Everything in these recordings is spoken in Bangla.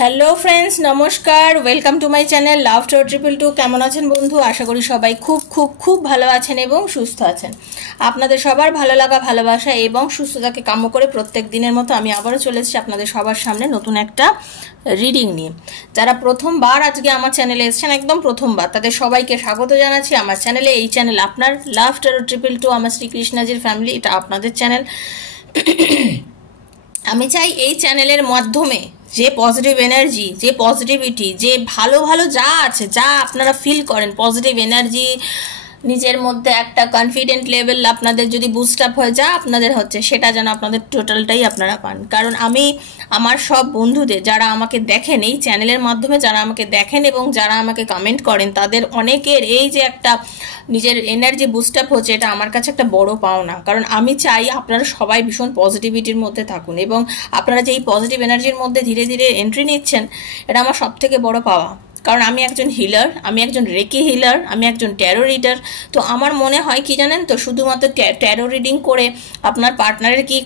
হ্যালো ফ্রেন্ডস, নমস্কার। Welcome to my channel love to triple two. কেমন আছেন বন্ধু? আশা করি সবাই খুব খুব খুব ভালো আছেন এবং সুস্থ আছেন। আপনাদের সবার ভালো লাগা, ভালোবাসা এবং সুস্থতাকে কাম্য করে প্রত্যেক দিনের মতো আমি আবারও চলে এসেছি আপনাদের সবার সামনে নতুন একটা রিডিং নিয়ে। যারা প্রথমবার আজকে আমার চ্যানেলে এসেছেন, একদম প্রথমবার, তাদের সবাইকে স্বাগত জানাচ্ছি আমার চ্যানেলে। এই চ্যানেল আপনার লাভ টো ট্রিপল টু, আমার শ্রীকৃষ্ণজির ফ্যামিলি, এটা আপনাদের চ্যানেল। আমি চাই এই চ্যানেলের মাধ্যমে যে পজিটিভ এনার্জি, যে পজিটিভিটি, যে ভালো ভালো যা আছে, যা আপনারা ফিল করেন, পজিটিভ এনার্জি, নিজের মধ্যে একটা কনফিডেন্ট লেভেল আপনাদের যদি বুস্ট আপ হয়ে, যা আপনাদের হচ্ছে সেটা যেন আপনাদের টোটালটাই আপনারা পান। কারণ আমি আমার সব বন্ধুদের, যারা আমাকে দেখেন এই চ্যানেলের মাধ্যমে, যারা আমাকে দেখেন এবং যারা আমাকে কমেন্ট করেন, তাদের অনেকের এই যে একটা নিজের এনার্জি বুস্ট আপ হচ্ছে, এটা আমার কাছে একটা বড় পাওনা। কারণ আমি চাই আপনারা সবাই ভীষণ পজিটিভিটির মধ্যে থাকুন এবং আপনারা যে এই পজিটিভ এনার্জির মধ্যে ধীরে ধীরে এন্ট্রি নিচ্ছেন, এটা আমার সব থেকে বড় পাওয়া। কারণ আমি একজন হিলার, আমি একজন রেকি হিলার, আমি একজন ট্যারো রিডার। তো আমার মনে হয় কি জানেন তো, শুধুমাত্র ট্যারো রিডিং করে আপনার পার্টনারের কি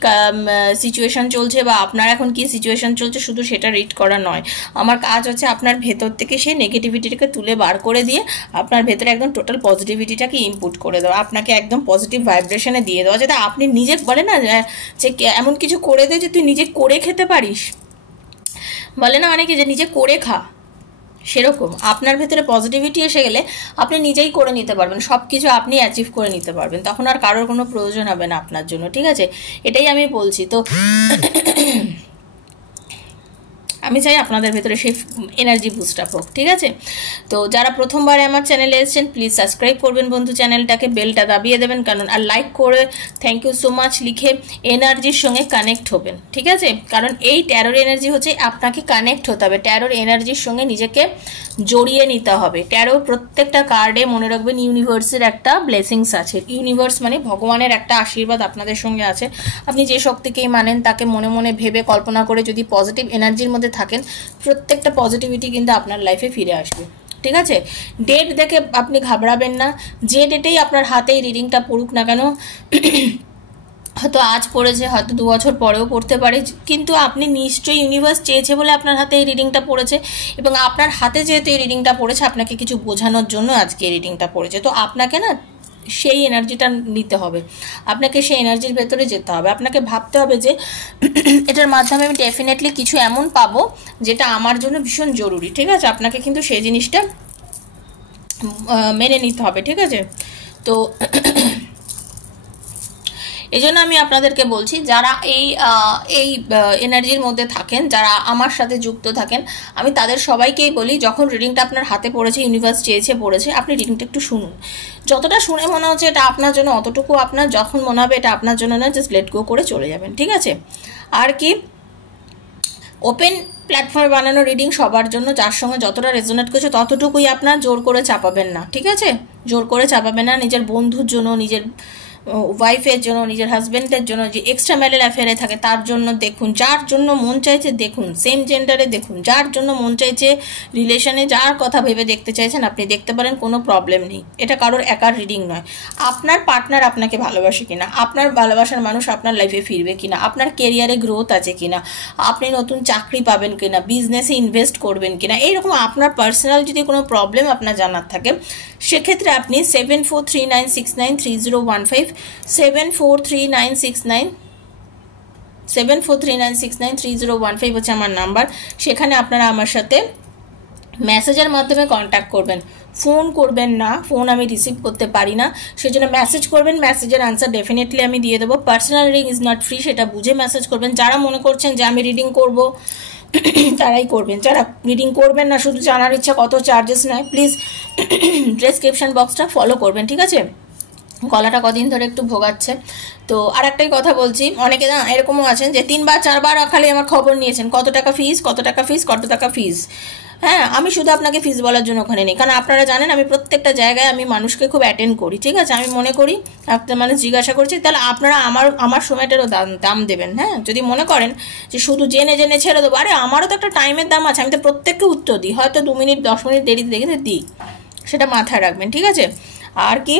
সিচুয়েশন চলছে বা আপনার এখন কি সিচুয়েশন চলছে শুধু সেটা রিড করা নয়। আমার কাজ হচ্ছে আপনার ভেতর থেকে সেই নেগেটিভিটিটাকে তুলে বার করে দিয়ে আপনার ভেতরে একদম টোটাল পজিটিভিটিটাকে ইনপুট করে দেওয়া, আপনাকে একদম পজিটিভ ভাইব্রেশনে দিয়ে দেওয়া, যাতে আপনি নিজে বলে না যে এমন কিছু করে দে যে তুই নিজে করে খেতে পারিস। বলে না অনেকে যে নিজে করে খা, সেরকম আপনার ভেতরে পজিটিভিটি এসে গেলে আপনি নিজেই করে নিতে পারবেন, সব কিছু আপনি অ্যাচিভ করে নিতে পারবেন, তখন আর কারোর কোনো প্রয়োজন হবে না আপনার জন্য। ঠিক আছে, এটাই আমি বলছি। তো আমি চাই আপনাদের ভেতরে সেই এনার্জি বুস্ট আপ হোক। ঠিক আছে, তো যারা প্রথমবার আমার চ্যানেলে এসেছেন, প্লিজ সাবস্ক্রাইব করবেন বন্ধু চ্যানেলটাকে, বেলটা দাবিয়ে দেবেন, কারণ আর লাইক করে থ্যাংক ইউ সো মাচ লিখে এনার্জির সঙ্গে কানেক্ট হবেন। ঠিক আছে, কারণ এই ট্যারোর এনার্জি হচ্ছে আপনাকে কানেক্ট হতে হবে, ট্যারোর এনার্জির সঙ্গে নিজেকে জড়িয়ে নিতে হবে। ট্যারো প্রত্যেকটা কার্ডে মনে রাখবেন ইউনিভার্সের একটা ব্লেসিংস আছে। ইউনিভার্স মানে ভগবানের একটা আশীর্বাদ আপনাদের সঙ্গে আছে। আপনি যে শক্তিকেই মানেন তাকে মনে মনে ভেবে কল্পনা করে যদি পজিটিভ এনার্জির মধ্যে থাকেন, প্রত্যেকটা পজিটিভিটি কিন্তু আপনার লাইফে ফিরে আসবে। ঠিক আছে, ডেট দেখে আপনি ঘাবড়াবেন না। যে ডেটেই আপনার হাতে রিডিংটা পড়ুক না কেন, হয়তো আজ পড়েছে, হয়তো 2 বছর পরেও পড়তে পারে, কিন্তু আপনি নিশ্চয়ই ইউনিভার্স চেয়েছে বলে আপনার হাতে এই রিডিংটা পড়েছে, এবং আপনার হাতে যেহেতু এই রিডিংটা পড়েছে, আপনাকে কিছু বোঝানোর জন্য আজকে এই রিডিংটা পড়েছে। তো আপনাকে না সেই এনার্জিটা নিতে হবে, আপনাকে সেই এনার্জির ভেতরে যেতে হবে, আপনাকে ভাবতে হবে যে এটার মাধ্যমে আমি ডেফিনেটলি কিছু এমন পাবো যেটা আমার জন্য ভীষণ জরুরি। ঠিক আছে, আপনাকে কিন্তু সেই জিনিসটা মেনে নিতে হবে। ঠিক আছে, তো এই জন্য আমি আপনাদেরকে বলছি, যারা এই এনার্জির মধ্যে থাকেন, যারা আমার সাথে যুক্ত থাকেন, আমি তাদের সবাইকেই বলি, যখন রিডিংটা আপনার হাতে পড়েছে, ইউনিভার্স চেয়েছে পড়েছে, আপনি রিডিংটা একটু শুনুন। যতটা শুনে মনে হচ্ছে এটা আপনার জন্য, অতটুকু আপনার, যখন মনে হবে এটা আপনার জন্য না, জাস্ট লেট গো করে চলে যাবেন। ঠিক আছে, আর কি, ওপেন প্ল্যাটফর্ম বানানো রিডিং সবার জন্য, যার সঙ্গে যতটা রেজোনেট করছে ততটুকুই আপনার, জোর করে চাপাবেন না। ঠিক আছে, জোর করে চাপাবেন না। নিজের বন্ধুর জন্য, নিজের ওয়াইফের জন্য, নিজের হাজব্যান্ডের জন্য, যে এক্সট্রা ম্যারিটাল অ্যাফেয়ারে থাকে তার জন্য দেখুন, যার জন্য মন চাইছে দেখুন, সেম জেন্ডারে দেখুন, যার জন্য মন চাইছে, রিলেশনে যার কথা ভেবে দেখতে চাইছেন আপনি দেখতে পারেন, কোনো প্রবলেম নেই। এটা কারোর একার রিডিং নয়। আপনার পার্টনার আপনাকে ভালোবাসে কিনা, আপনার ভালোবাসার মানুষ আপনার লাইফে ফিরবে কিনা, আপনার কেরিয়ারে গ্রোথ আছে কিনা, আপনি নতুন চাকরি পাবেন কিনা, বিজনেসে ইনভেস্ট করবেন কিনা, এইরকম আপনার পার্সোনাল যদি কোনো প্রবলেম আপনার জানার থাকে, সেক্ষেত্রে আপনি 7439693015 7439693015 হচ্ছে আমার নাম্বার। সেখানে আপনারা আমার সাথে মেসেজের মাধ্যমে কন্ট্যাক্ট করবেন, ফোন করবেন না, ফোন আমি রিসিভ করতে পারি না, সেজন্য মেসেজ করবেন, মেসেজের আনসার ডেফিনেটলি আমি দিয়ে দেবো। Personal reading is not free, সেটা বুঝে মেসেজ করবেন। যারা মনে করছেন যে আমি রিডিং করব তারাই করবেন, যারা রিডিং করবেন না, শুধু জানার ইচ্ছা কত চার্জেস নেয়, প্লিজ ডেসক্রিপশন বক্সটা ফলো করবেন। ঠিক আছে, গলাটা কদিন ধরে একটু ভোগাচ্ছে। তো আর একটাই কথা বলছি, অনেকে না এরকমও আছেন যে 3বার 4বার খালি আমার খবর নিয়েছেন, কত টাকা ফিস, কত টাকা ফিস, কত টাকা ফিস। হ্যাঁ, আমি শুধু আপনাকে ফিস বলার জন্য ওখানে নেই, কারণ আপনারা জানেন আমি প্রত্যেকটা জায়গায় আমি মানুষকে খুব অ্যাটেন্ড করি। ঠিক আছে, আমি মনে করি একটা মানুষ জিজ্ঞাসা করছি, তাহলে আপনারা আমার সময়টারও দাম দেবেন। হ্যাঁ, যদি মনে করেন যে শুধু জেনে জেনে ছেড়ে দেবো, আরে আমারও তো একটা টাইমের দাম আছে, আমি তো প্রত্যেককে উত্তর দিই, হয়তো 2 মিনিট 10 মিনিট দেরিতে দিই, সেটা মাথায় রাখবেন। ঠিক আছে, আর কি,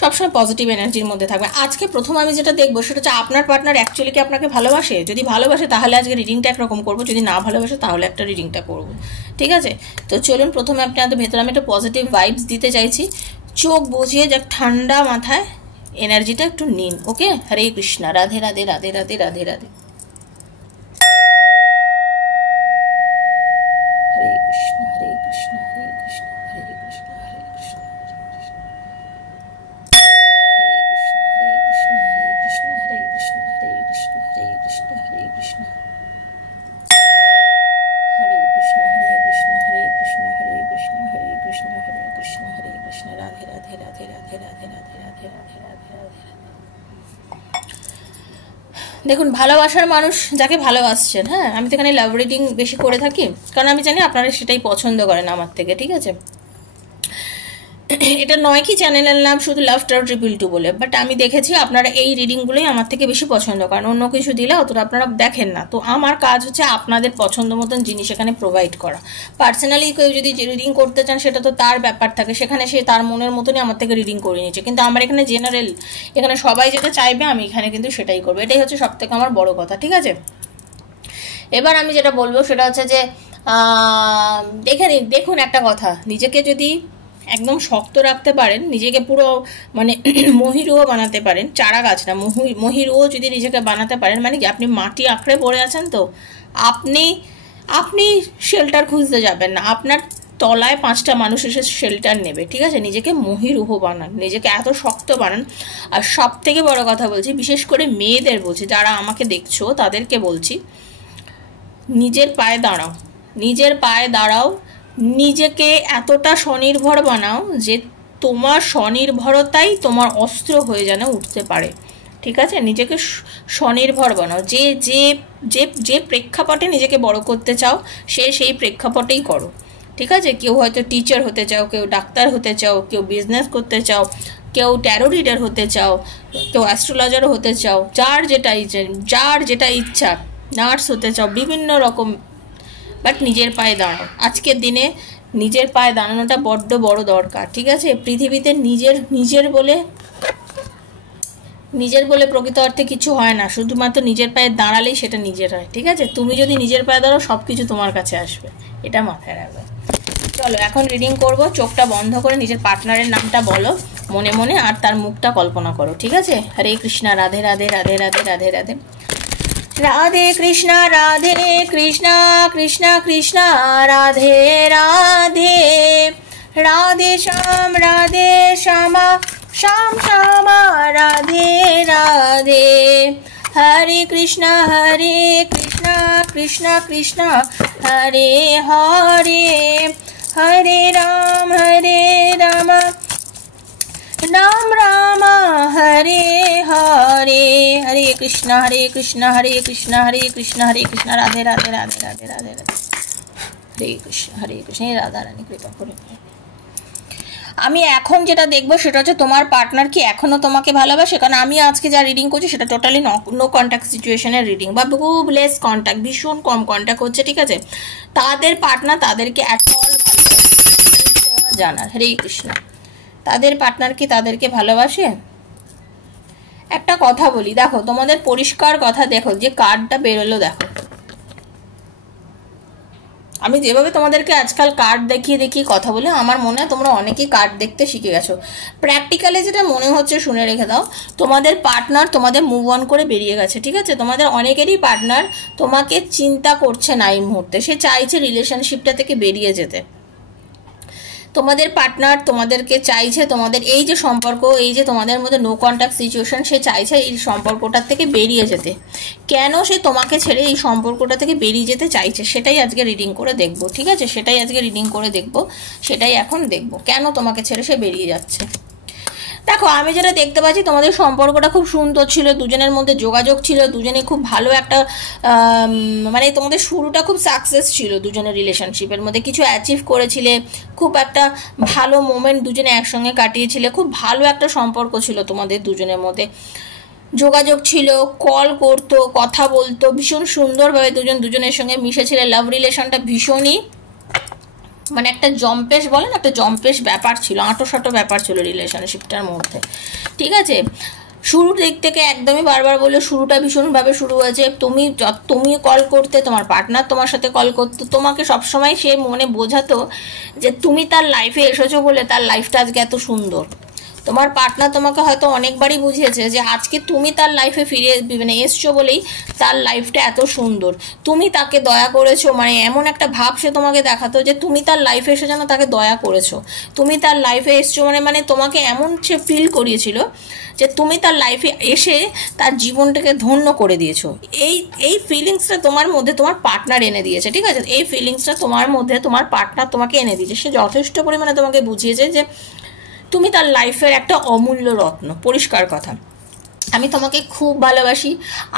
সবসময় পজিটিভ এনার্জির মধ্যে থাকবে। আজকে প্রথম আমি যেটা দেখবো সেটা হচ্ছে আপনার পার্টনার অ্যাকচুয়ালি কি আপনাকে ভালোবাসে। যদি ভালোবাসে তাহলে আজকে রিডিংটা একরকম করবো, যদি না ভালোবাসে তাহলে একটা রিডিংটা করবো, ঠিক আছে? তো চলুন প্রথমে আপনাদের ভেতরে আমি একটা পজিটিভ ভাইবস দিতে চাইছি। চোখ বুঝিয়ে যা ঠান্ডা মাথায় এনার্জিটা একটু নিন, ওকে? হরে কৃষ্ণা, রাধে রাধে রাধে রাধে রাধে রাধে। হরে কৃষ্ণ হরে কৃষ্ণ হরে কৃষ্ণ হরে কৃষ্ণ হরে কৃষ্ণ হরে কৃষ্ণ হরে কৃষ্ণ হরে কৃষ্ণ হরে কৃষ্ণ হরে কৃষ্ণ হরে কৃষ্ণ হরে কৃষ্ণ হরে কৃষ্ণ হরে কৃষ্ণ হরে কৃষ্ণ হরে কৃষ্ণ হরে কৃষ্ণ হরে কৃষ্ণ হরে কৃষ্ণ রাধে রাধে রাধে রাধে রাধে রাধে রাধে রাধে রাধে রাধে। দেখুন, ভালোবাসার মানুষ যাকে ভালোবাসছেন, হ্যাঁ, আমি তো এখানে লাভ রিডিং বেশি করে থাকি কারণ আমি জানি আপনারা সেটাই পছন্দ করেন আমার থেকে, ঠিক আছে? এটা নয় কি চ্যানেলের নাম শুধু লাভ টার 222 বলে, বাট আমি দেখেছি আপনারা এই রিডিংগুলোই আমার থেকে বেশি পছন্দ করেন, অন্য কিছু দিলে অতটা আপনারা দেখেন না। তো আমার কাজ হচ্ছে আপনাদের পছন্দ মতন জিনিস এখানে প্রোভাইড করা। পার্সোনালি কেউ যদি রিডিং করতে চান সেটা তো তার ব্যাপার থাকে, সেখানে সে তার মনের মতনই আমার থেকে রিডিং করে নিচ্ছে, কিন্তু আমার এখানে জেনারেল, এখানে সবাই যেটা চাইবে আমি এখানে কিন্তু সেটাই করবো। এটাই হচ্ছে সব থেকে আমার বড় কথা, ঠিক আছে? এবার আমি যেটা বলবো সেটা হচ্ছে যে দেখুন একটা কথা, নিজেকে যদি একদম শক্ত রাখতে পারেন, নিজেকে পুরো মানে মহিরুহ বানাতে পারেন, চারা গাছ না, মহিরুহ যদি নিজেকে বানাতে পারেন, মানে কি আপনি মাটি আঁকড়ে পড়ে আছেন, তো আপনি শেল্টার খুঁজতে যাবেন না, আপনার তলায় 5টা মানুষ এসে শেল্টার নেবে, ঠিক আছে? নিজেকে মহিরুহ বানান, নিজেকে এত শক্ত বানান। আর সব থেকে বড় কথা বলছি, বিশেষ করে মেয়েদের বলছি, যারা আমাকে দেখছো তাদেরকে বলছি, নিজের পায়ে দাঁড়াও, নিজের পায়ে দাঁড়াও, নিজেকে এতটা স্বনির্ভর বানাও যে তোমার স্বনির্ভরতাই তোমার অস্ত্র হয়ে যেন উঠতে পারে, ঠিক আছে? নিজেকে স্বনির্ভর বানাও, যে যে যে যে প্রেক্ষাপটে নিজেকে বড় করতে চাও সেই প্রেক্ষাপটেই করো, ঠিক আছে? কেউ হয়তো টিচার হতে চাও, কেউ ডাক্তার হতে চাও, কেউ বিজনেস করতে চাও, কেউ ট্যারো রিডার হতে চাও, কেউ অ্যাস্ট্রোলজারও হতে চাও, যার যেটা ইচ্ছা, নার্স হতে চাও, বিভিন্ন রকম, বাট নিজের পায়ে দাঁড়াও। আজকের দিনে নিজের পায়ে দাঁড়ানোটা বড্ড বড় দরকার, ঠিক আছে? পৃথিবীতে নিজের বলে প্রকৃত অর্থে কিছু হয় না, শুধুমাত্র নিজের পায়ে দাঁড়ালেই সেটা নিজের হয়, ঠিক আছে? তুমি যদি নিজের পায়ে দাঁড়াও সব কিছু তোমার কাছে আসবে, এটা মাথায় রাখবে। চলো এখন রিডিং করব। চোখটা বন্ধ করে নিজের পার্টনারের নামটা বলো মনে মনে, আর তার মুখটা কল্পনা করো, ঠিক আছে? হরে কৃষ্ণা, রাধে রাধে রাধে রাধে রাধে রাধে। রাধে কৃষ্ণ কৃষ্ণ কৃষ্ণ রাধে রাধে, রাধে শ্যাম শ্যাম শ্যামা রাধে রাধে। হরে কৃষ্ণ কৃষ্ণ কৃষ্ণ হরে হরে, হরে রাম রাম রাম হরে হরে। হরে কৃষ্ণ কৃষ্ণ হরে কৃষ্ণ রাধে রাধে রাধে রাধে রাধে রাধে। হরে কৃষ্ণ রাধা রানী কৃপা করে। আমি এখন যেটা দেখবো সেটা হচ্ছে তোমার পার্টনার কি এখনো তোমাকে ভালোবাসে, কারণ আমি আজকে যা রিডিং করছি সেটা টোটালি নো কন্ট্যাক্ট সিচুয়েশনের রিডিং, বা খুব লেস কন্ট্যাক্ট, ভীষণ কম কন্ট্যাক্ট হচ্ছে, ঠিক আছে? তাদের পার্টনার তাদেরকে অ্যাট অল ভালোবাসে জানার। হরে কৃষ্ণ। তাদের পার্টনার কি তাদেরকে ভালোবাসে? একটা কথা বলি, দেখো তোমাদের পরিষ্কার কথা, দেখো যে কার্ডটা বেরোলো, দেখো আমি যেভাবে তোমাদেরকে আজকাল কার্ড দেখিয়ে কথা বলে আমার মনে হয় তোমরা অনেকেই কার্ড দেখতে শিখে গেছো। প্র্যাকটিক্যালি যেটা মনে হচ্ছে শুনে রেখে দাও, তোমাদের পার্টনার তোমাদের মুভ অন করে বেরিয়ে গেছে, ঠিক আছে? তোমাদের অনেকেরই পার্টনার তোমাকে চিন্তা করছে না এই মুহূর্তে, সে চাইছে রিলেশনশিপটা থেকে বেরিয়ে যেতে। তোমাদের পার্টনার তোমাদেরকে চাইছে, তোমাদের এই যে সম্পর্ক, এই যে তোমাদের মধ্যে নো কন্ট্যাক্ট সিচুয়েশন, সে চাইছে এই সম্পর্কটার থেকে বেরিয়ে যেতে। কেন সে তোমাকে ছেড়ে এই সম্পর্কটা থেকে বেরিয়ে যেতে চাইছে সেটাই আজকে রিডিং করে দেখবো, ঠিক আছে? সেটাই আজকে রিডিং করে দেখবো, সেটাই এখন দেখবো, কেন তোমাকে ছেড়ে সে বেরিয়ে যাচ্ছে। দেখো আমি যেটা দেখতে পাচ্ছি, তোমাদের সম্পর্কটা খুব সুন্দর ছিল, দুজনের মধ্যে যোগাযোগ ছিল, দুজনে খুব ভালো একটা মানে তোমাদের শুরুটা খুব সাকসেস ছিল, দুজনের রিলেশনশিপের মধ্যে কিছু অ্যাচিভ করেছিলে, খুব একটা ভালো মোমেন্ট দুজনে একসঙ্গে কাটিয়েছিলে, খুব ভালো একটা সম্পর্ক ছিল তোমাদের দুজনের মধ্যে, যোগাযোগ ছিল, কল করতো, কথা বলতো, ভীষণ সুন্দরভাবে দুজনের সঙ্গে মিশেছিলে, লাভ রিলেশনটা ভীষণই মানে একটা জম্পেশ বলেন, একটা জম্পেশ ব্যাপার ছিল, আঁটোসাঁটো ব্যাপার ছিল রিলেশনশিপটার মধ্যে, ঠিক আছে। শুরুর দিক থেকে একদমই বারবার বলে শুরুটা ভীষণভাবে শুরু হয়েছে, তুমি কল করতে, তোমার পার্টনার তোমার সাথে কল করতো, তোমাকে সবসময় সে মনে বোঝাতো যে তুমি তার লাইফে এসেছো বলে তার লাইফটা আজকে এত সুন্দর। তোমার পার্টনার তোমাকে হয়তো অনেকবারই বুঝিয়েছে যে আজকে তুমি তার লাইফে ফিরে মানে এসছো বলেই তার লাইফটা এত সুন্দর, তুমি তাকে দয়া করেছো, মানে এমন একটা ভাব সে তোমাকে দেখাতো যে তুমি তার লাইফে এসে যেন তাকে দয়া করেছো, তুমি তার লাইফে এসছো, মানে তোমাকে এমন সে ফিল করিয়েছিল যে তুমি তার লাইফে এসে তার জীবনটাকে ধন্য করে দিয়েছো। এই ফিলিংসটা তোমার মধ্যে তোমার পার্টনার এনে দিয়েছে, ঠিক আছে। এই ফিলিংসটা তোমার মধ্যে তোমার পার্টনার তোমাকে এনে দিয়েছে, সে যথেষ্ট পরিমাণে তোমাকে বুঝিয়েছে যে তুমি তার লাইফের একটা অমূল্য রত্ন। পরিষ্কার কথা, আমি তোমাকে খুব ভালোবাসি,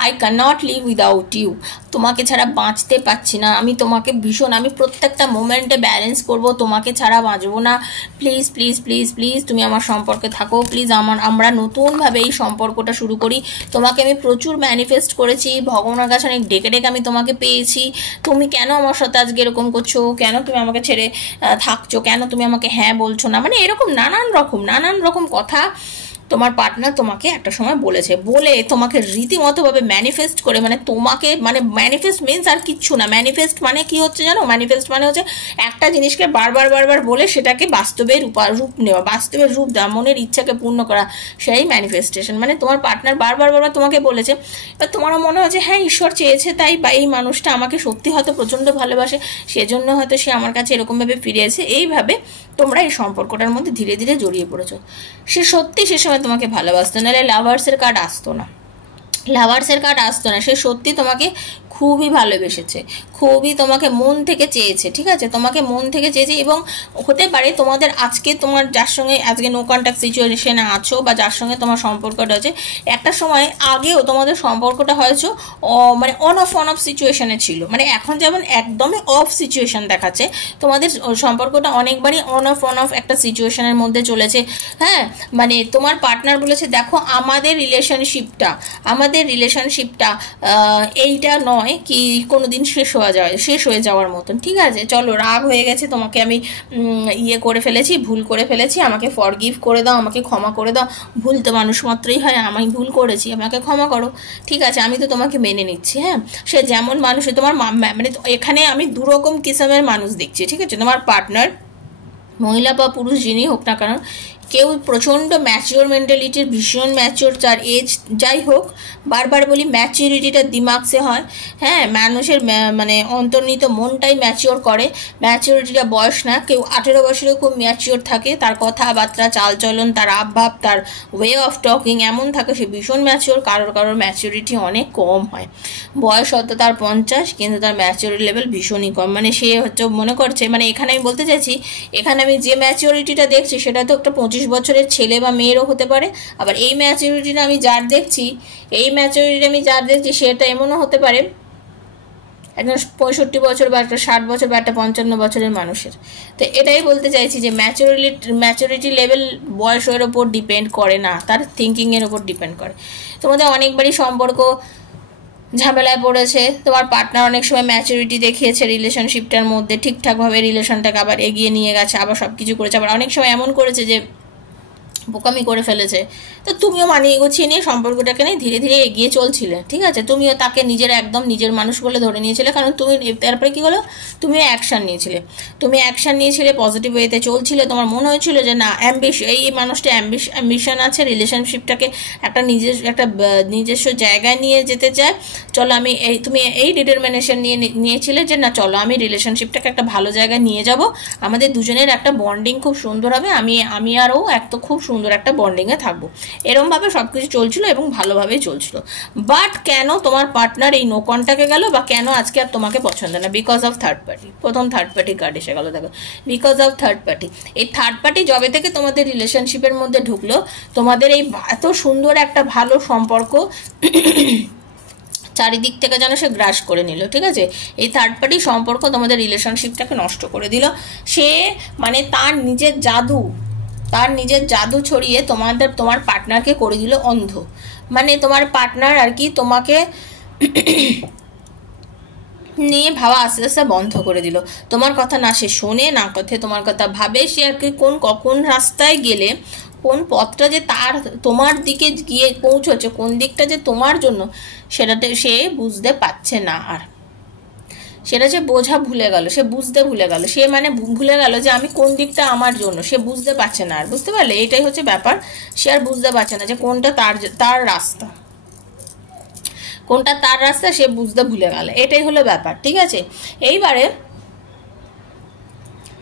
I can not live without you, তোমাকে ছাড়া বাঁচতে পারছি না, আমি তোমাকে ভীষণ, আমি প্রত্যেকটা মোমেন্টে ব্যালেন্স করব, তোমাকে ছাড়া বাঁচবো না, প্লিজ প্লিজ প্লিজ প্লিজ তুমি আমার সম্পর্কে থাকো, প্লিজ আমরা নতুনভাবে এই সম্পর্কটা শুরু করি। তোমাকে আমি প্রচুর ম্যানিফেস্ট করেছি, ভগবানের কাছে অনেক ডেকে ডেকে আমি তোমাকে পেয়েছি, তুমি কেন আমার সাথে আজকে এরকম করছো, কেন তুমি আমাকে ছেড়ে থাকছো, কেন তুমি আমাকে হ্যাঁ বলছো না, মানে এরকম নানান রকম কথা তোমার পার্টনার তোমাকে একটা সময় বলেছে, বলে তোমাকে রীতিমতোভাবে ম্যানিফেস্ট করে, মানে তোমাকে, মানে ম্যানিফেস্ট মিনস আর কিচ্ছু না, ম্যানিফেস্ট মানে কি হচ্ছে জানো, ম্যানিফেস্ট মানে হচ্ছে একটা জিনিসকে বারবার বলে সেটাকে বাস্তবে রূপ নেওয়া, বাস্তবের রূপ দেওয়া, মনের ইচ্ছাকে পূর্ণ করা, সেই ম্যানিফেস্টেশন। মানে তোমার পার্টনার বারবার তোমাকে বলেছে, এবার তোমারও মনে হচ্ছে হ্যাঁ ঈশ্বর চেয়েছে তাই, বা এই মানুষটা আমাকে সত্যি হয়তো প্রচণ্ড ভালোবাসে, সেজন্য হয়তো সে আমার কাছে এরকমভাবে ফিরে এসে, এইভাবে তোমরা এই সম্পর্কটার মধ্যে ধীরে ধীরে জড়িয়ে পড়েছো। সে সত্যি সে সময় তোমাকে ভালোবাসতো, নাহলে লাভার্সের কার্ড আসতো না, সে সত্যি তোমাকে খুবই ভালোবেসেছে, খুবই তোমাকে মন থেকে চেয়েছে, ঠিক আছে, তোমাকে মন থেকে চেয়েছে। এবং হতে পারে তোমাদের আজকে, তোমার যার সঙ্গে আজকে নো কন্ট্যাক্ট সিচুয়েশনে আছো বা যার সঙ্গে তোমার সম্পর্কটা হচ্ছে, একটা সময় আগেও তোমাদের সম্পর্কটা হয়েছে মানে অন অফ সিচুয়েশনে ছিল, মানে এখন যেমন একদমই অফ সিচুয়েশন দেখাচ্ছে, তোমাদের সম্পর্কটা অনেকবারই অন অফ একটা সিচুয়েশনের মধ্যে চলেছে। হ্যাঁ, মানে তোমার পার্টনার বলেছে দেখো আমাদের রিলেশনশিপটা এইটা নয় কি কোনোদিন শেষ হয়ে যাওয়ার মতন, ঠিক আছে, চলো রাগ হয়ে গেছে, তোমাকে আমি ভুল করে ফেলেছি, আমাকে ফরগিভ করে দাও, আমাকে ক্ষমা করে দাও, ভুল তো মানুষ মাত্রই হয়, আমি ভুল করেছি, আমাকে ক্ষমা করো, ঠিক আছে, আমি তো তোমাকে মেনে নিচ্ছি। হ্যাঁ, সে যেমন মানুষ, তোমার মানে এখানে আমি দুরকম কিসমের মানুষ দেখছি, ঠিক আছে, তোমার পার্টনার মহিলা বা পুরুষ যিনি হোক না কেন, কেউ প্রচণ্ড ম্যাচিওর মেন্টালিটির, ভীষণ ম্যাচিওর, তার এজ যাই হোক, বারবার বলি ম্যাচিউরিটিটা দিমাগ সে হয়। হ্যাঁ, মানুষের মানে অন্তর্নিহিত মনটাই ম্যাচিওর করে, ম্যাচিউরিটিটা বয়স না। কেউ 18 বছরেও খুব ম্যাচিওর থাকে, তার কথাবার্তা, চালচলন, তার আবভাব, তার ওয়ে অফ টকিং এমন থাকে, সে ভীষণ ম্যাচিওর। কারোর ম্যাচিউরিটি অনেক কম হয়, বয়স হয়তো তার 50 কিন্তু তার ম্যাচিউরিটি লেভেল ভীষণই কম, মানে সে হচ্ছে মনে করছে, মানে এখানে আমি বলতে চাইছি, এখানে আমি যে ম্যাচিউরিটিটা দেখছি সেটা তো একটা 25 বছরের ছেলে বা মেয়েরও হতে পারে, আবার এই ম্যাচিউরিটিটা আমি যার দেখছি সেটা এমনও হতে পারে একজন 65 বছর বা একটা 60 বছর বা একটা 55 বছরের মানুষের। তো এটাই বলতে চাইছি যে ম্যাচুরিটি লেভেল বয়সের ওপর ডিপেন্ড করে না, তার থিঙ্কিংয়ের ওপর ডিপেন্ড করে। তোমাদের অনেকবারই সম্পর্ক ঝামেলায় পড়েছে, তোমার পার্টনার অনেক সময় ম্যাচুরিটি দেখিয়েছে রিলেশনশিপটার মধ্যে, ঠিকঠাকভাবে রিলেশনটাকে আবার এগিয়ে নিয়ে গেছে, আবার সব কিছু করেছে, আবার অনেক সময় এমন করেছে যে বোকামি করে ফেলেছে। তো তুমিও মানিয়ে গুছিয়ে নিয়ে সম্পর্কটাকে নিয়ে ধীরে ধীরে এগিয়ে চলছিলে, ঠিক আছে, তুমিও তাকে একদম নিজের মানুষ বলে ধরে নিয়েছিলে, কারণ তুমি তারপরে কী হলো, তুমিও অ্যাকশান নিয়েছিলে, পজিটিভ ওয়েতে চলছিলে, তোমার মনে হয়েছিল যে না এই মানুষটা অ্যাম্বিশন আছে, রিলেশনশিপটাকে একটা নিজস্ব জায়গায় নিয়ে যেতে চায়, চলো তুমি এই ডিটারমিনেশন নিয়েছিলে যে না চলো আমি রিলেশনশিপটাকে একটা ভালো জায়গায় নিয়ে যাব, আমাদের দুজনের একটা বন্ডিং খুব সুন্দর হবে, আমি আরও খুব সুন্দর একটা বন্ডিংয়ে থাকবো, এরমভাবে সব কিছু চলছিল এবং ভালোভাবেই চলছিল। বাট কেন তোমার পার্টনার এই নো কন্ট্যাক্টে গেল, বা কেন আজকে আর তোমাকে পছন্দ না? Because of third party. প্রথম থার্ড পার্টি কার্ড এসে গেল, দেখো, বিকজ অফ থার্ড পার্টি। এই থার্ড পার্টি যবে থেকে তোমাদের রিলেশনশিপের মধ্যে ঢুকলো, তোমাদের এই এত সুন্দর একটা ভালো সম্পর্ক চারিদিক থেকে যেন সে গ্রাস করে নিল, ঠিক আছে, এই থার্ড পার্টি সম্পর্ক তোমাদের রিলেশনশিপটাকে নষ্ট করে দিল। সে মানে তার নিজের জাদু ছড়িয়ে তোমার পার্টনারকে করে দিল অন্ধ। মানে তোমার পার্টনার আর কি তোমাকে নিয়ে ভাবা আস্তে আস্তে বন্ধ করে দিল। তোমার কথা না সে শোনে, না কথা তোমার কথা ভাবে। সে আর কি কোন রাস্তায় গেলে কোন পথটা যে তার তোমার দিকে গিয়ে পৌঁছচ্ছে, কোন দিকটা যে তোমার জন্য, সেটাতে সে বুঝতে পারছে না। আর সেটা যে বোঝা ভুলে গেল, সে বুঝতে ভুলে গেল, সে মানে ভুলে গেল যে আমি কোন দিকটা আমার জন্য, সে বুঝতে পারছে না। আর বুঝতে পারলে, এটাই হচ্ছে ব্যাপার। সে আর বুঝতে পারছে না যে কোনটা তার রাস্তা, কোনটা তার রাস্তা, সে বুঝতে ভুলে গেল। এটাই হলো ব্যাপার, ঠিক আছে? এইবারে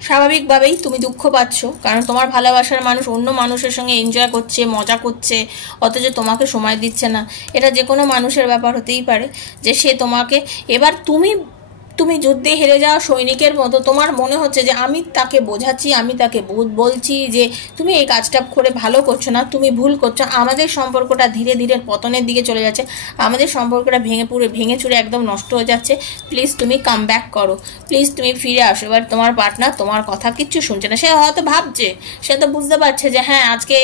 স্বাভাবিকভাবেই তুমি দুঃখ পাচ্ছ, কারণ তোমার ভালোবাসার মানুষ অন্য মানুষের সঙ্গে এনজয় করছে, মজা করছে, অথচ তোমাকে সময় দিচ্ছে না। এটা যে কোনো মানুষের ব্যাপার হতেই পারে যে সে তোমাকে, এবার তুমি যুদ্ধে হেরে যাওয়া সৈনিকের মতো তোমার মনে হচ্ছে যে আমি তাকে বোঝাচ্ছি, আমি তাকে বলছি যে তুমি এই কাজটা করে ভালো করছো না, তুমি ভুল করছো, আমাদের সম্পর্কটা ধীরে ধীরে পতনের দিকে চলে যাচ্ছে, আমাদের সম্পর্কটা ভেঙে চুরে একদম নষ্ট হয়ে যাচ্ছে, প্লিজ তুমি কাম ব্যাক করো, প্লিজ তুমি ফিরে আসো। এবার তোমার পার্টনার তোমার কথা কিচ্ছু শুনছে না। সে হয়তো ভাবছে, সে তো বুঝতে পারছে যে হ্যাঁ, আজকে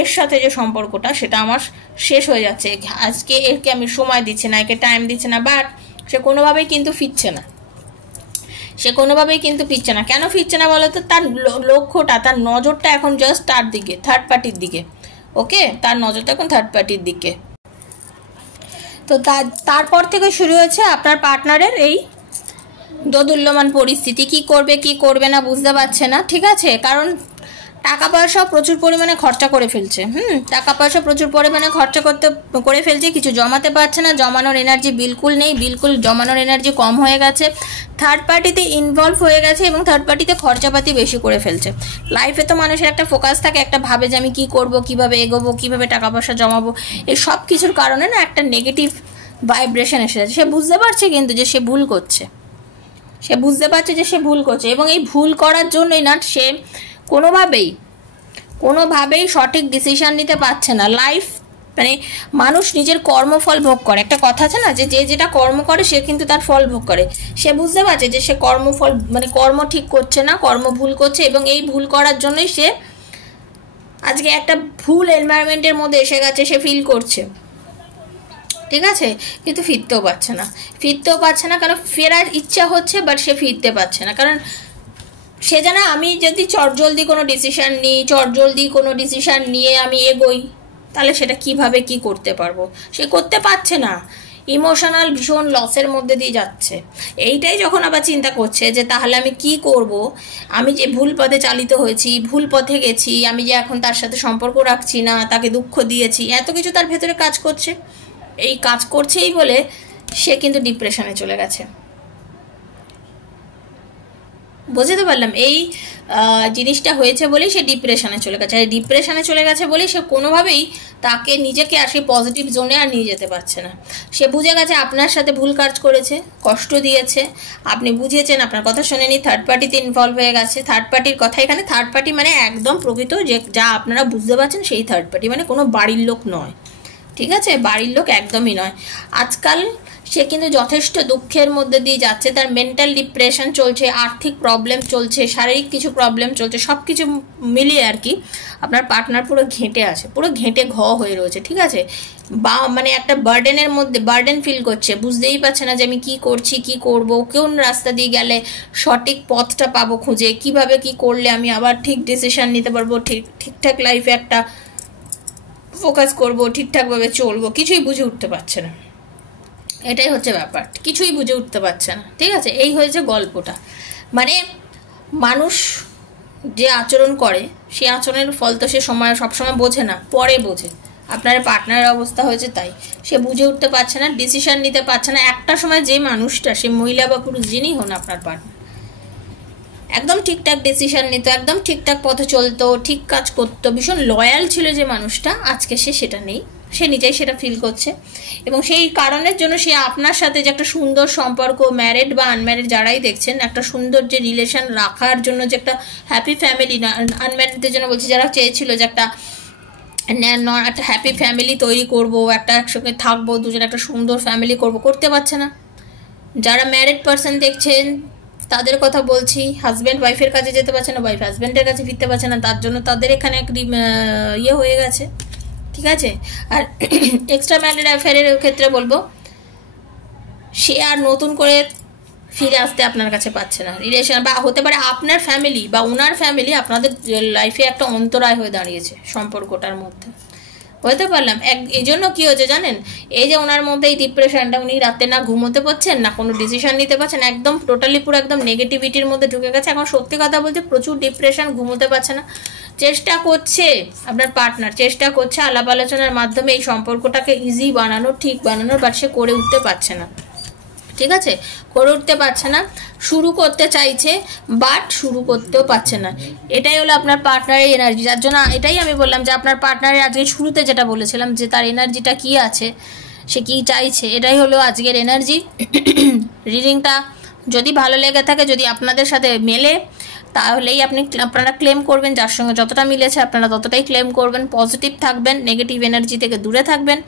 এর সাথে যে সম্পর্কটা সেটা আমার শেষ হয়ে যাচ্ছে, আজকে একে আমি সময় দিচ্ছি না, একে টাইম দিচ্ছি না। বাট সে কোনোভাবেই কিন্তু ফিরছে না, কেন ফিরছে না বলো তো? তার লক্ষ্যটা, তার নজরটা এখন জাস্ট তার দিকে, থার্ড পার্টির দিকে। ওকে, তার নজরটা এখন থার্ড পার্টির দিকে। তো তারপর থেকে শুরু হয়েছে আপনার পার্টনারের এই দোদুল্যমান পরিস্থিতি। কি করবে কি করবে না বুঝতে পারছে না, ঠিক আছে? কারণ টাকা পয়সা প্রচুর পরিমাণে খরচা করে ফেলছে, টাকা পয়সা প্রচুর পরিমাণে খরচা করে ফেলছে, কিছু জমাতে পারছে না, জমানোর এনার্জি বিলকুল নেই, বিলকুল জমানোর এনার্জি কম হয়ে গেছে, থার্ড পার্টিতে ইনভলভ হয়ে গেছে এবং থার্ড পার্টিতে খরচাপাতি বেশি করে ফেলছে। লাইফে তো মানুষের একটা ফোকাস থাকে, একটা ভাবে যে আমি কি করব, কিভাবে এগোবো, কিভাবে টাকা পয়সা জমাবো, এই সব কিছুর কারণে না একটা নেগেটিভ ভাইব্রেশন এসে যাচ্ছে। সে বুঝতে পারছে কিন্তু যে সে ভুল করছে, এবং এই ভুল করার জন্যই না সে কোনোভাবেই সঠিক ডিসিশন নিতে পারছে না। লাইফ মানে মানুষ নিজের কর্মফল ভোগ করে, একটা কথা আছে না যে যে যেটা কর্ম করে সে কিন্তু তার ফল ভোগ করে। সে বুঝতে পারছে যে সে কর্মফল মানে কর্ম ঠিক করছে না, কর্ম ভুল করছে, এবং এই ভুল করার জন্যই সে আজকে একটা ভুল এনভায়রনমেন্টের মধ্যে এসে গেছে, সে ফিল করছে, ঠিক আছে? কিন্তু ফিরতেও পারছে না, কারণ ফেরার ইচ্ছা হচ্ছে বাট সে ফিরতে পারছে না। কারণ সে জানে আমি যদি চটজলদি কোনো ডিসিশন নিয়ে আমি এগোই, তাহলে সেটা কিভাবে কি করতে পারবো, সে করতে পারছে না। ইমোশনাল ভীষণ লসের মধ্যে দিয়ে যাচ্ছে। এইটাই যখন আবার চিন্তা করছে যে তাহলে আমি কি করব, আমি যে ভুল পথে চালিত হয়েছি, ভুল পথে গেছি, আমি যে এখন তার সাথে সম্পর্ক রাখছি না, তাকে দুঃখ দিয়েছি, এত কিছু তার ভেতরে কাজ করছে। এই কাজ করছেই বলে সে কিন্তু ডিপ্রেশনে চলে গেছে। বুঝতে পারলাম, এই জিনিসটা হয়েছে বলেই সে ডিপ্রেশনে চলে গেছে। আর ডিপ্রেশনে চলে গেছে বলেই সে কোনোভাবেই তাকে নিজেকে আসে পজিটিভ জোনে আর নিয়ে যেতে পারছে না। সে বুঝে গেছে আপনার সাথে ভুল কাজ করেছে, কষ্ট দিয়েছে, আপনি বুঝিয়েছেন, আপনার কথা শোনেনি, থার্ড পার্টিতে ইনভলভ হয়ে গেছে। থার্ড পার্টির কথা এখানে, থার্ড পার্টি মানে একদম প্রকৃত যে যা আপনারা বুঝতে পারছেন সেই থার্ড পার্টি, মানে কোনো বাড়ির লোক নয়, ঠিক আছে? বাড়ির লোক একদমই নয়। আজকাল সে কিন্তু যথেষ্ট দুঃখের মধ্যে দিয়ে যাচ্ছে, তার মেন্টাল ডিপ্রেশন চলছে, আর্থিক প্রবলেম চলছে, শারীরিক কিছু প্রবলেম চলছে, সব কিছু মিলিয়ে আর কি আপনার পার্টনার পুরো ঘেঁটে আছে, পুরো ঘেঁটে হয়ে রয়েছে, ঠিক আছে? বা মানে একটা বার্ডেন ফিল করছে, বুঝতেই পারছে না যে আমি কি করছি, কি করব, কোন রাস্তা দিয়ে গেলে সঠিক পথটা পাবো খুঁজে, কিভাবে কি করলে আমি আবার ঠিক ডিসিশন নিতে পারবো, ঠিকঠাক লাইফে একটা ফোকাস করবো, ঠিকঠাকভাবে চলবো, কিছুই বুঝে উঠতে পারছে না। এটাই হচ্ছে ব্যাপার, কিছুই বুঝে উঠতে পারছে না, ঠিক আছে? এই হয়েছে গল্পটা। মানে মানুষ যে আচরণ করে সেই আচরণের ফল তো সে সবসময় বোঝে না, পরে বোঝে। আপনার পার্টনারের অবস্থা হয়েছে তাই, সে বুঝে উঠতে পারছে না, ডিসিশন নিতে পারছে না। একটা সময় যে মানুষটা, সে মহিলা বা পুরুষ যিনি হন আপনার পার্টনার, একদম ঠিকঠাক ডিসিশন নিত, একদম ঠিকঠাক পথে চলতো, ঠিক কাজ করতো, ভীষণ লয়াল ছিল যে মানুষটা, আজকে সে সেটা নেই, সে নিজেই সেটা ফিল করছে। এবং সেই কারণের জন্য সে আপনার সাথে যে একটা সুন্দর সম্পর্ক, ম্যারিড বা আনম্যারিড যারাই দেখছেন, একটা সুন্দর যে রিলেশন রাখার জন্য যে একটা হ্যাপি ফ্যামিলি, আনম্যারিডদের জন্য বলছি, যারা চেয়েছিল যে একটা হ্যাপি ফ্যামিলি তৈরি করব, একটা একসঙ্গে থাকবো, দুজন একটা সুন্দর ফ্যামিলি করতে পারছে না। যারা ম্যারিড পার্সন দেখছেন তাদের কথা বলছি, হাজব্যান্ড ওয়াইফের কাছে যেতে পারছে না, ওয়াইফ হাজব্যান্ডের কাছে ফিরতে পারছে না, তার জন্য তাদের এখানে এক ইয়ে হয়ে গেছে, ঠিক আছে? আর এক্সট্রা ম্যারিড অ্যাফেয়ারের ক্ষেত্রে বলবো, সে আর নতুন করে ফিরে আসতে আপনার কাছে পাচ্ছে না। রিলেশন বা হতে পারে আপনার ফ্যামিলি বা ওনার ফ্যামিলি আপনাদের লাইফে একটা অন্তরায় হয়ে দাঁড়িয়েছে সম্পর্কটার মধ্যে। বুঝতে পারলাম। এই জন্য কী হচ্ছে জানেন, এই যে ওনার মধ্যে এই ডিপ্রেশনটা, উনি রাতে না ঘুমোতে পারছেন না কোনো ডিসিশন নিতে পারছেন, একদম টোটালি পুরো একদম নেগেটিভিটির মধ্যে ঢুকে গেছে। এখন সত্যি কথা বলতে প্রচুর ডিপ্রেশন, ঘুমোতে পারছে না। চেষ্টা করছে আপনার পার্টনার, চেষ্টা করছে আলাপ আলোচনার মাধ্যমে এই সম্পর্কটাকে ইজি বানানোর, ঠিক বানানোর, বাট সে করে উঠতে পারছে না। ঠিক আছে, করে উঠতে পারছে না। শুরু করতে চাইছে বাট শুরু করতেও পারছে না। এটাই হলো আপনার পার্টনারের এনার্জি। যার জন্য এটাই আমি বললাম যে আপনার পার্টনারের আজকে শুরুতে যেটা বলেছিলাম যে তার এনার্জিটা কি আছে, সে কি চাইছে, এটাই হলো আজকের এনার্জি। রিডিংটা যদি ভালো লেগে থাকে, যদি আপনাদের সাথে মেলে, তাহলেই আপনারা ক্লেম করবেন। যার সঙ্গে যতটা মিলেছে আপনারা ততটাই ক্লেম করবেন। পজিটিভ থাকবেন, নেগেটিভ এনার্জি থেকে দূরে থাকবেন।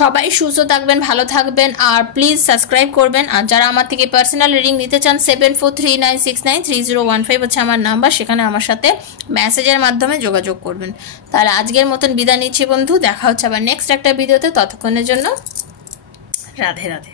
সবাই সুস্থ থাকবেন, ভালো থাকবেন। আর প্লিজ সাবস্ক্রাইব করবেন। আর যারা আমার থেকে পার্সোনাল রিডিং নিতে চান 7439693015 হচ্ছে আমার নাম্বার, সেখানে আমার সাথে মেসেজের মাধ্যমে যোগাযোগ করবেন। তাহলে আজকের মতন বিদায় নিচ্ছি বন্ধু, দেখা হচ্ছে আবার নেক্সট একটা ভিডিওতে। ততক্ষণের জন্য রাধে রাধে।